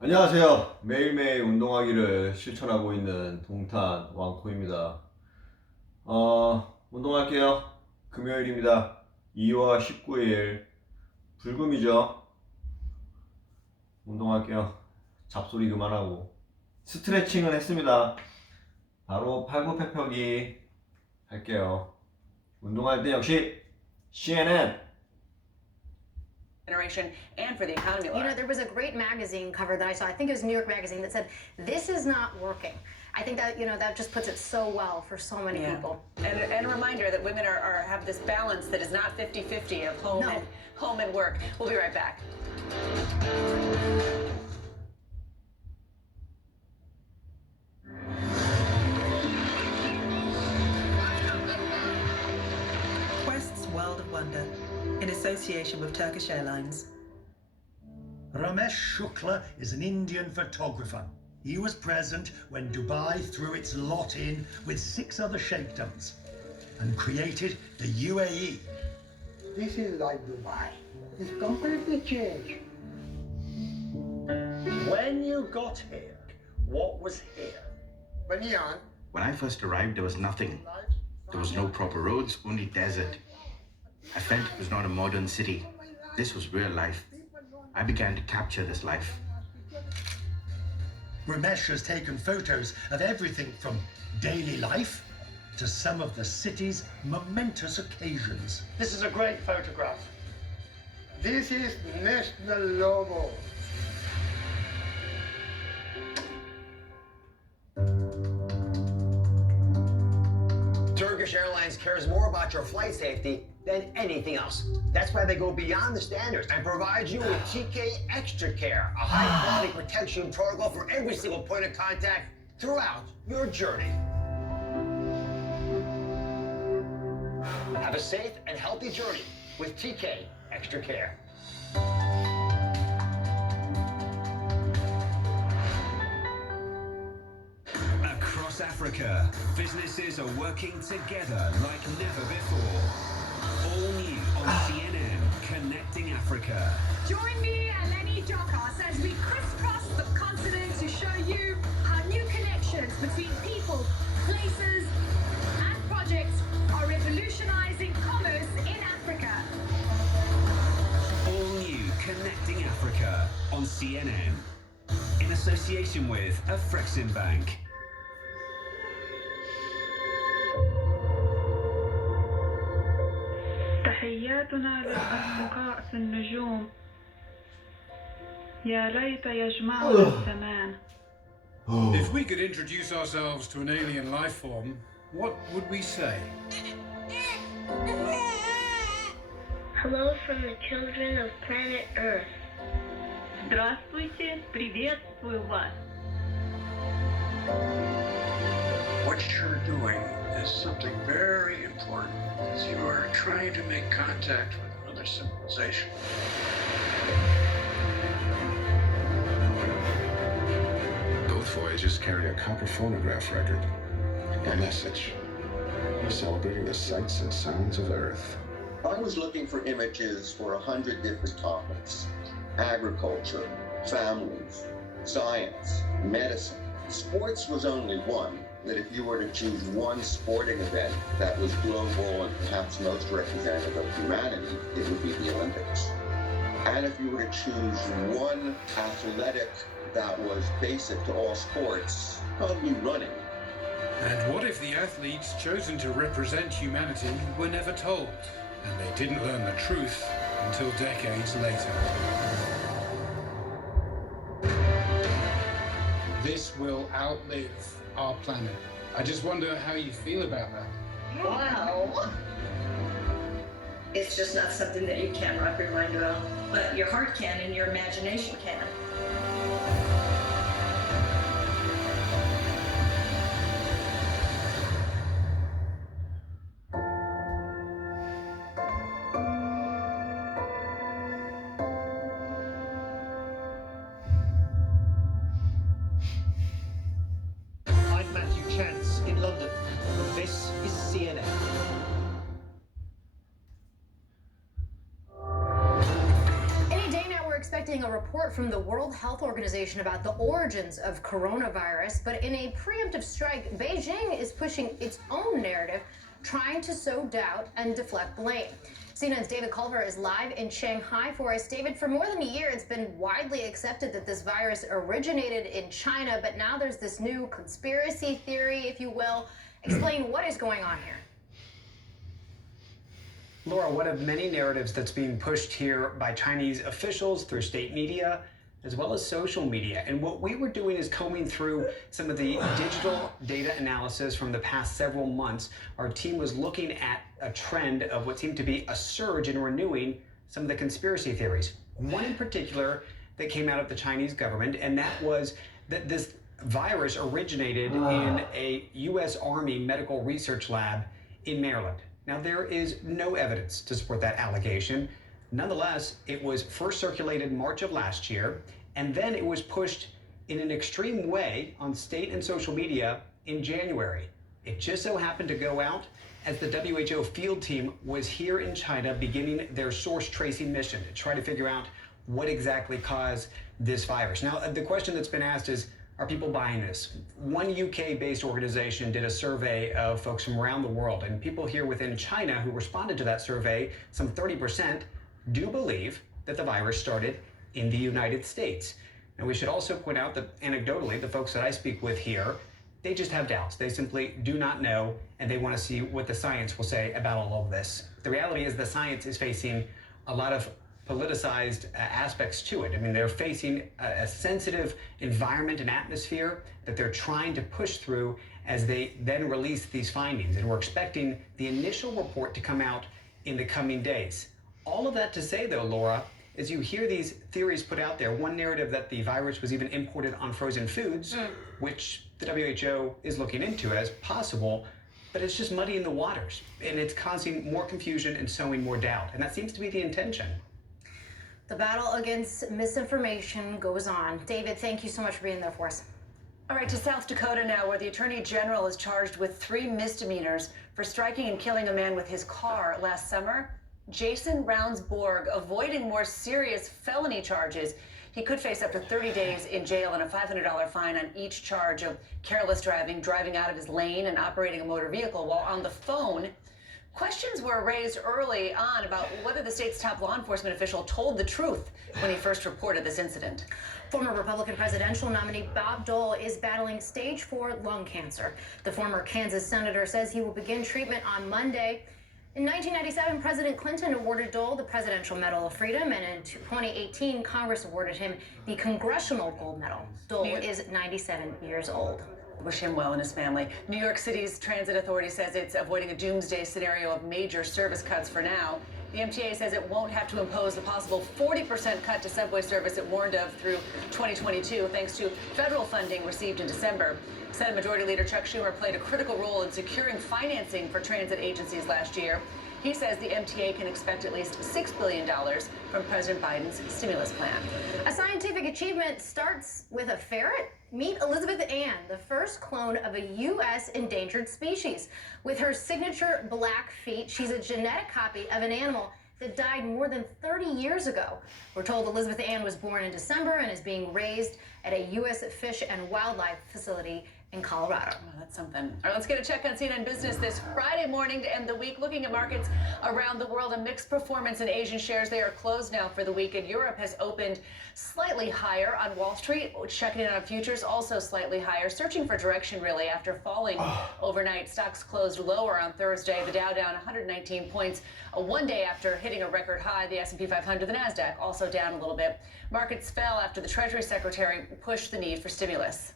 안녕하세요. 매일매일 운동하기를 실천하고 있는 동탄 왕코입니다. 운동할게요. 금요일입니다. 2월 19일 불금이죠. 운동할게요. 잡소리 그만하고 스트레칭을 했습니다. 바로 팔굽혀펴기 할게요. 운동할 때 역시 CNN. Generation and for the economy. You know, there was a great magazine cover that I saw. I think it was New York Magazine that said, "This is not working." I think that that just puts it so well for so many people. And a reminder that women have this balance that is not 50-50 of home and work. We'll be right back. Quest's World of Wonder, in association with Turkish Airlines. Ramesh Shukla is an Indian photographer. He was present when Dubai threw its lot in with 6 other sheikdoms and created the UAE. This is like Dubai. It's completely changed. When you got here, what was here? Banyan, When I first arrived, there was nothing. There was no proper roads, only desert. I felt it was not a modern city. This was real life. I began to capture this life. Ramesh has taken photos of everything from daily life to some of the city's momentous occasions. this is a great photograph. This is national logo. Turkish Airlines cares more about your flight safety than anything else. That's why they go beyond the standards and provide you with TK Extra Care, a high-quality protection protocol for every single point of contact throughout your journey. Have a safe and healthy journey with TK Extra Care. Across Africa, businesses are working together like never before. All new on CNN, Connecting Africa. Join me, Eleni Jokas, as we crisscross the continent to show you how new connections between people, places, and projects are revolutionizing commerce in Africa. All new Connecting Africa on CNN, in association with Afreximbank. تحياتنا للأصدقاء في النجوم. يا ليت يجمعنا الزمان. If we could introduce ourselves to an alien life form, what would we say? Hello from the children of planet Earth. Здравствуйте, приветствую вас. What you're doing is something very important, as you are trying to make contact with another civilization. Both voyages carry a copper phonograph record. A message celebrating the sights and sounds of Earth. I was looking for images for 100 different topics: agriculture, families, science, medicine. Sports was only one, that if you were to choose one sporting event that was global and perhaps most representative of humanity, it would be the Olympics. And if you were to choose one athletic that was basic to all sports, probably running. And what if the athletes chosen to represent humanity were never told, and they didn't learn the truth until decades later? This will outlive our planet. I just wonder how you feel about that. Wow. It's just not something that you can wrap your mind around, but your heart can and your imagination can. I'm Matthew Chance in London. This is CNN. Any day now we're expecting expecting a report from the World Health Organization about the origins of coronavirus, but in a preemptive strike, Beijing is pushing its own narrative, trying to sow doubt and deflect blame. CNN's David Culver is live in Shanghai for us. David, for more than a year, it's been widely accepted that this virus originated in China, but now there's this new conspiracy theory, if you will. Explain what is going on here. Laura, one of many narratives that's being pushed here by Chinese officials through state media, as well as social media. And what we were doing is combing through some of the digital data analysis from the past several months. Our team was looking at a trend of what seemed to be a surge in renewing some of the conspiracy theories. One in particular that came out of the Chinese government, and that was that this virus originated in a U.S. Army medical research lab in Maryland. Now, there is no evidence to support that allegation. Nonetheless, it was first circulated March of last year, and then it was pushed in an extreme way on state and social media in January. It just so happened to go out as the WHO field team was here in China beginning their source tracing mission to try to figure out what exactly caused this virus. Now, the question that's been asked is, are people buying this? One UK-based organization did a survey of folks from around the world, and people here within China who responded to that survey, some 30%, do believe that the virus started in the United States. Now, we should also point out that anecdotally, the folks that I speak with here, they just have doubts. They simply do not know, and they want to see what the science will say about all of this. The reality is the science is facing a lot of politicized aspects to it. I mean, they're facing a sensitive environment and atmosphere that they're trying to push through as they then release these findings. And we're expecting the initial report to come out in the coming days. All of that to say, though, Laura, as you hear these theories put out there, one narrative that the virus was even imported on frozen foods, which the WHO is looking into as possible, but it's just muddying the waters, and it's causing more confusion and sowing more doubt. And that seems to be the intention. The battle against misinformation goes on. David, thank you so much for being there for us. All right, to South Dakota now, where the Attorney General is charged with 3 misdemeanors for striking and killing a man with his car last summer. Jason Rounsborg avoiding more serious felony charges. He could face up to 30 days in jail and a $500 fine on each charge of careless driving, driving out of his lane, and operating a motor vehicle while on the phone. Questions were raised early on about whether the state's top law enforcement official told the truth when he first reported this incident. Former Republican presidential nominee Bob Dole is battling stage 4 lung cancer. The former Kansas senator says he will begin treatment on Monday. In 1997, President Clinton awarded Dole the Presidential Medal of Freedom, and in 2018, Congress awarded him the Congressional Gold Medal. Dole is 97 years old. Wish him well and his family. New York City's transit authority says it's avoiding a doomsday scenario of major service cuts for now. The MTA says it won't have to impose the possible 40% cut to subway service it warned of through 2022, thanks to federal funding received in December. Senate Majority Leader Chuck Schumer played a critical role in securing financing for transit agencies last year. He says the MTA can expect at least $6 billion from President Biden's stimulus plan. A scientific achievement starts with a ferret. Meet Elizabeth Ann, the first clone of a U.S. endangered species. With her signature black feet, she's a genetic copy of an animal that died more than 30 years ago. We're told Elizabeth Ann was born in December and is being raised at a U.S. Fish and Wildlife facility in Colorado. Oh, that's something. All right, let's get a check on CNN Business this Friday morning to end the week. Looking at markets around the world, a mixed performance in Asian shares. They are closed now for the week, and Europe has opened slightly higher on Wall Street. Checking in on futures, also slightly higher, searching for direction really after falling overnight. Stocks closed lower on Thursday. The Dow down 119 points. One day after hitting a record high, the S&P 500, the Nasdaq also down a little bit. Markets fell after the Treasury Secretary pushed the need for stimulus.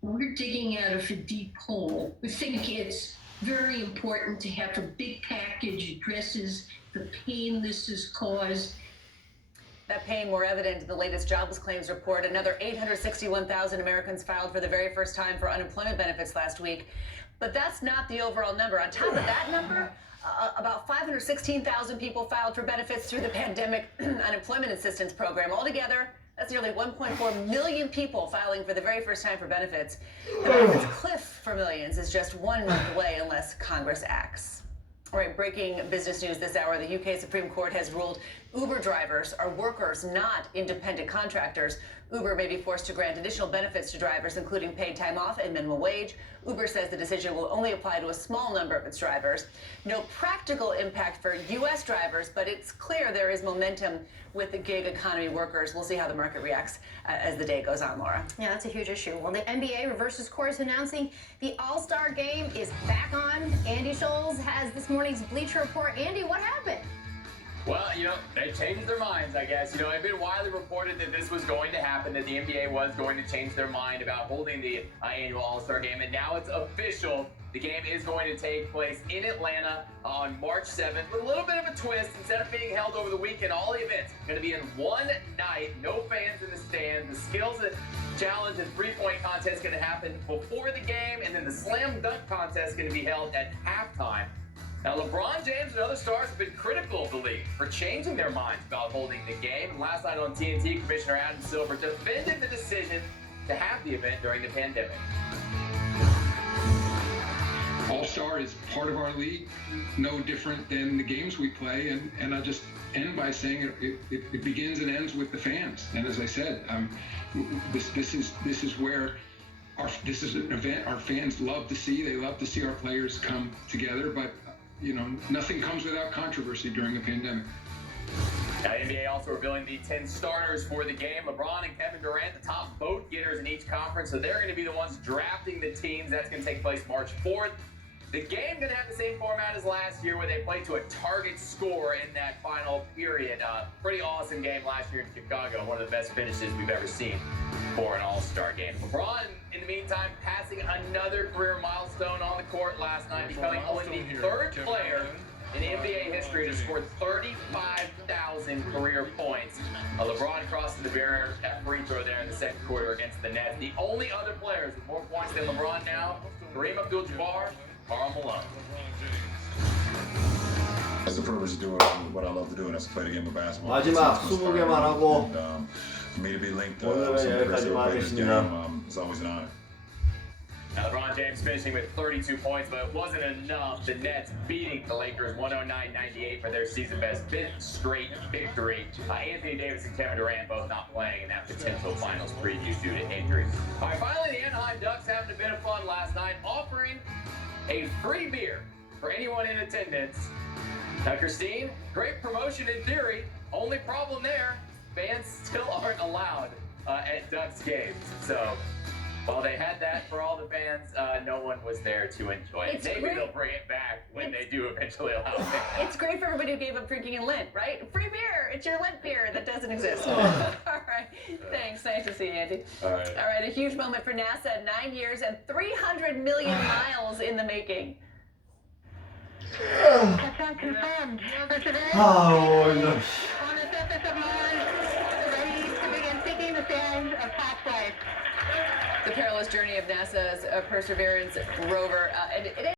We're digging out of a deep hole. We think it's very important to have a big package addresses the pain this has caused. That pain more evident in the latest jobless claims report. Another 861,000 Americans filed for the very first time for unemployment benefits last week. But that's not the overall number. On top of that number, about 516,000 people filed for benefits through the pandemic unemployment assistance program. Altogether, that's nearly 1.4 million people filing for the very first time for benefits. The benefits cliff for millions is just 1 month away unless Congress acts. All right, breaking business news this hour. The UK Supreme Court has ruled Uber drivers are workers, not independent contractors. Uber may be forced to grant additional benefits to drivers, including paid time off and minimum wage. Uber says the decision will only apply to a small number of its drivers. No practical impact for U.S. drivers, but it's clear there is momentum with the gig economy workers. We'll see how the market reacts as the day goes on, Laura. Yeah, that's a huge issue. Well, the NBA reverses course, announcing the All-Star game is back on. Andy Scholes has this morning's Bleacher Report. Andy, what happened? Well, they changed their minds, I guess. It had been widely reported that this was going to happen, that the NBA was going to change their mind about holding the annual All-Star game, and now it's official. The game is going to take place in Atlanta on March 7th with a little bit of a twist. Instead of being held over the weekend, all the events are going to be in one night, no fans in the stands. The skills challenge and three-point contest is going to happen before the game, and then the slam dunk contest is going to be held at halftime. Now, LeBron James and other stars have been critical of the league for changing their minds about holding the game. And last night on TNT, Commissioner Adam Silver defended the decision to have the event during the pandemic. All-Star is part of our league, no different than the games we play, and I just end by saying it begins and ends with the fans. And as I said, this is where this is an event our fans love to see. They love to see our players come together, but nothing comes without controversy during a pandemic. Now, the NBA also revealing the 10 starters for the game. LeBron and Kevin Durant, the top vote getters in each conference, so they're going to be the ones drafting the teams. That's going to take place March 4th. The game going to have the same format as last year, where they play to a target score in that final period. Pretty awesome game last year in Chicago. One of the best finishes we've ever seen for an All-Star game. LeBron, in the meantime, passing another career milestone on the court last night, becoming only the third player in NBA history to score 35,000 career points. LeBron crosses the barrier at free throw there in the second quarter against the Nets. The only other players with more points than LeBron now, Kareem Abdul-Jabbar, Karl Malone. It's the privilege to do what I love to do, and that's to play the game of basketball. 마지막 20개만 하고 For me to be linked 오늘은 여기까지만 하겠습니다. It's always an honor. Now, LeBron James finishing with 32 points, but it wasn't enough. The Nets beating the Lakers 109-98 for their season-best fifth straight victory. Anthony Davis and Kevin Durant both not playing in that potential finals preview due to injuries. All right, finally, the Anaheim Ducks having a bit of fun last night, offering a free beer for anyone in attendance. Now, Christine, great promotion in theory. Only problem there, fans still aren't allowed at Ducks games. So, while they had that for all the fans, no one was there to enjoy it. Maybe they'll bring it back when they do eventually allow it. It's great for everybody who gave up drinking in Lent, right? Free beer! It's your Lent beer that doesn't exist. All right. Thanks. Nice to see you, Andy. All right. All right. A huge moment for NASA. 9 years and 300 million miles in the making. Touchdown confirmed. Perseverance Oh, no. on the surface of Mars, ready to begin seeking the sands of past life. The perilous journey of NASA's Perseverance rover. And it